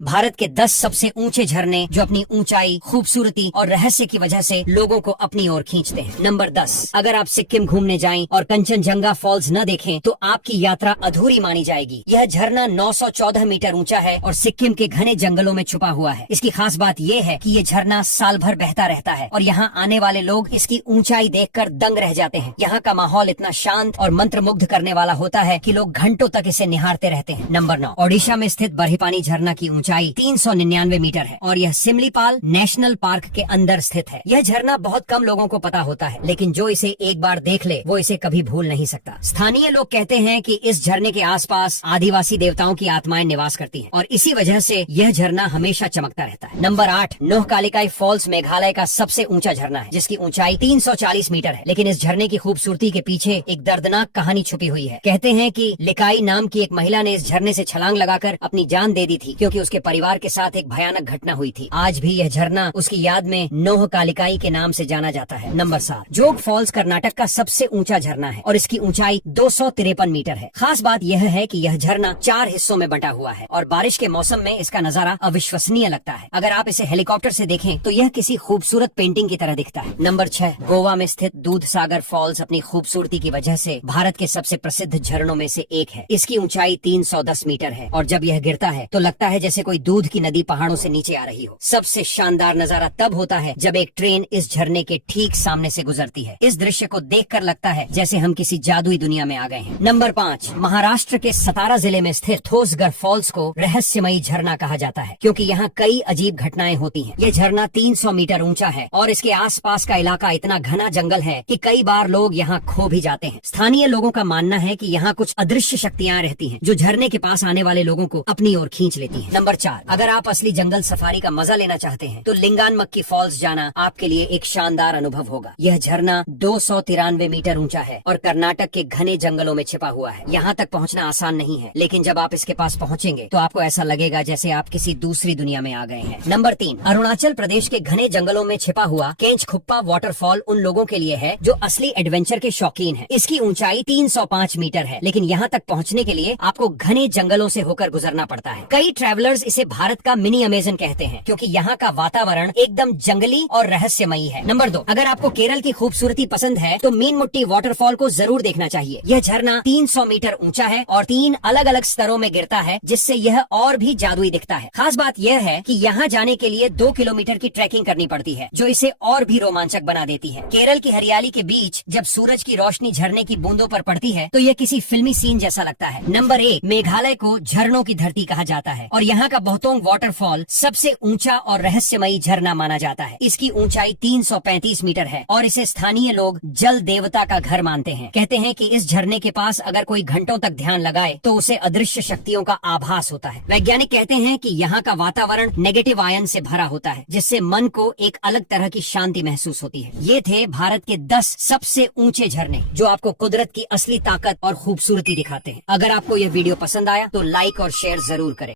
भारत के 10 सबसे ऊंचे झरने जो अपनी ऊंचाई, खूबसूरती और रहस्य की वजह से लोगों को अपनी ओर खींचते हैं। नंबर 10, अगर आप सिक्किम घूमने जाएं और कंचनजंगा फॉल्स न देखें तो आपकी यात्रा अधूरी मानी जाएगी। यह झरना 914 मीटर ऊंचा है और सिक्किम के घने जंगलों में छुपा हुआ है। इसकी खास बात यह है कि ये झरना साल भर बहता रहता है और यहाँ आने वाले लोग इसकी ऊंचाई देखकर दंग रह जाते हैं। यहाँ का माहौल इतना शांत और मंत्रमुग्ध करने वाला होता है कि लोग घंटों तक इसे निहारते रहते हैं। नंबर 9, ओडिशा में स्थित बरहीपानी झरना की ऊंचाई 399 मीटर है और यह सिमलीपाल नेशनल पार्क के अंदर स्थित है। यह झरना बहुत कम लोगों को पता होता है, लेकिन जो इसे एक बार देख ले वो इसे कभी भूल नहीं सकता। स्थानीय लोग कहते हैं कि इस झरने के आसपास आदिवासी देवताओं की आत्माएं निवास करती हैं और इसी वजह से यह झरना हमेशा चमकता रहता है। नंबर 8, नोहकालिकाई फॉल्स मेघालय का सबसे ऊंचा झरना है जिसकी ऊंचाई 340 मीटर है। लेकिन इस झरने की खूबसूरती के पीछे एक दर्दनाक कहानी छुपी हुई है। कहते हैं कि लिकाई नाम की एक महिला ने इस झरने से छलांग लगाकर अपनी जान दे दी थी क्योंकि उसके परिवार के साथ एक भयानक घटना हुई थी। आज भी यह झरना उसकी याद में नोहकालिकाई के नाम से जाना जाता है। नंबर 7, जोग फॉल्स कर्नाटक का सबसे ऊंचा झरना है और इसकी ऊंचाई 253 मीटर है। खास बात यह है कि यह झरना 4 हिस्सों में बंटा हुआ है और बारिश के मौसम में इसका नजारा अविश्वसनीय लगता है। अगर आप इसे हेलीकॉप्टर से देखें तो यह किसी खूबसूरत पेंटिंग की तरह दिखता है। नंबर 6, गोवा में स्थित दूध सागर फॉल्स अपनी खूबसूरती की वजह से भारत के सबसे प्रसिद्ध झरनों में से एक है। इसकी ऊंचाई 310 मीटर है और जब यह गिरता है तो लगता है जैसे कोई दूध की नदी पहाड़ों से नीचे आ रही हो। सबसे शानदार नजारा तब होता है जब एक ट्रेन इस झरने के ठीक सामने से गुजरती है। इस दृश्य को देखकर लगता है जैसे हम किसी जादुई दुनिया में आ गए हैं। नंबर 5, महाराष्ट्र के सतारा जिले में स्थित ठोसगढ़ फॉल्स को रहस्यमयी झरना कहा जाता है क्योंकि यहाँ कई अजीब घटनाएं होती हैं। यह झरना 300 मीटर ऊंचा है और इसके आसपास का इलाका इतना घना जंगल है कि कई बार लोग यहाँ खो भी जाते हैं। स्थानीय लोगों का मानना है कि यहाँ कुछ अदृश्य शक्तियाँ रहती हैं जो झरने के पास आने वाले लोगों को अपनी ओर खींच लेती हैं। नंबर 4, अगर आप असली जंगल सफारी का मजा लेना चाहते हैं तो लिंगानमक्की फॉल्स जाना आपके लिए एक शानदार अनुभव होगा। यह झरना 293 मीटर ऊंचा है और कर्नाटक के घने जंगलों में छिपा हुआ है। यहाँ तक पहुँचना आसान नहीं है, लेकिन जब आप इसके पास पहुँचेंगे तो आपको ऐसा लगेगा जैसे आप किसी दूसरी दुनिया में आ गए हैं। नंबर 3, अरुणाचल प्रदेश के घने जंगलों में छिपा हुआ केंचखुप्पा वाटरफॉल उन लोगों के लिए है जो असली एडवेंचर के शौकीन हैं। इसकी ऊंचाई 305 मीटर है, लेकिन यहाँ तक पहुँचने के लिए आपको घने जंगलों से होकर गुजरना पड़ता है। कई ट्रैवलर्स इसे भारत का मिनी अमेजन कहते हैं क्योंकि यहाँ का वातावरण एकदम जंगली और रहस्यमयी है। नंबर 2, अगर आपको केरल की खूबसूरती पसंद है तो मीनमुट्टी वाटरफॉल को जरूर देखना चाहिए। यह झरना 300 मीटर ऊंचा है और 3 अलग अलग स्तरों में गिरता है जिससे यह और भी जादुई दिखता है। खास बात यह है कि यहाँ जाने के लिए 2 किलोमीटर की ट्रैकिंग करनी पड़ती है जो इसे और भी रोमांचक बना देती है। केरल की हरियाली के बीच जब सूरज की रोशनी झरने की बूंदों पर पड़ती है तो यह किसी फिल्मी सीन जैसा लगता है। नंबर 1, मेघालय को झरनों की धरती कहा जाता है और यहाँ का बहुतोंग वाटरफॉल सबसे ऊंचा और रहस्यमयी झरना माना जाता है। इसकी ऊंचाई 335 मीटर है और इसे स्थानीय लोग जल देवता का घर मानते हैं। कहते हैं कि इस झरने के पास अगर कोई घंटों तक ध्यान लगाए तो उसे अदृश्य शक्तियों का आभास होता है। वैज्ञानिक कहते हैं कि यहाँ का वातावरण नेगेटिव आयन से भरा होता है जिससे मन को एक अलग तरह की शांति महसूस होती है। ये थे भारत के 10 सबसे ऊंचे झरने जो आपको कुदरत की असली ताकत और खूबसूरती दिखाते हैं। अगर आपको यह वीडियो पसंद आया तो लाइक और शेयर जरूर करें।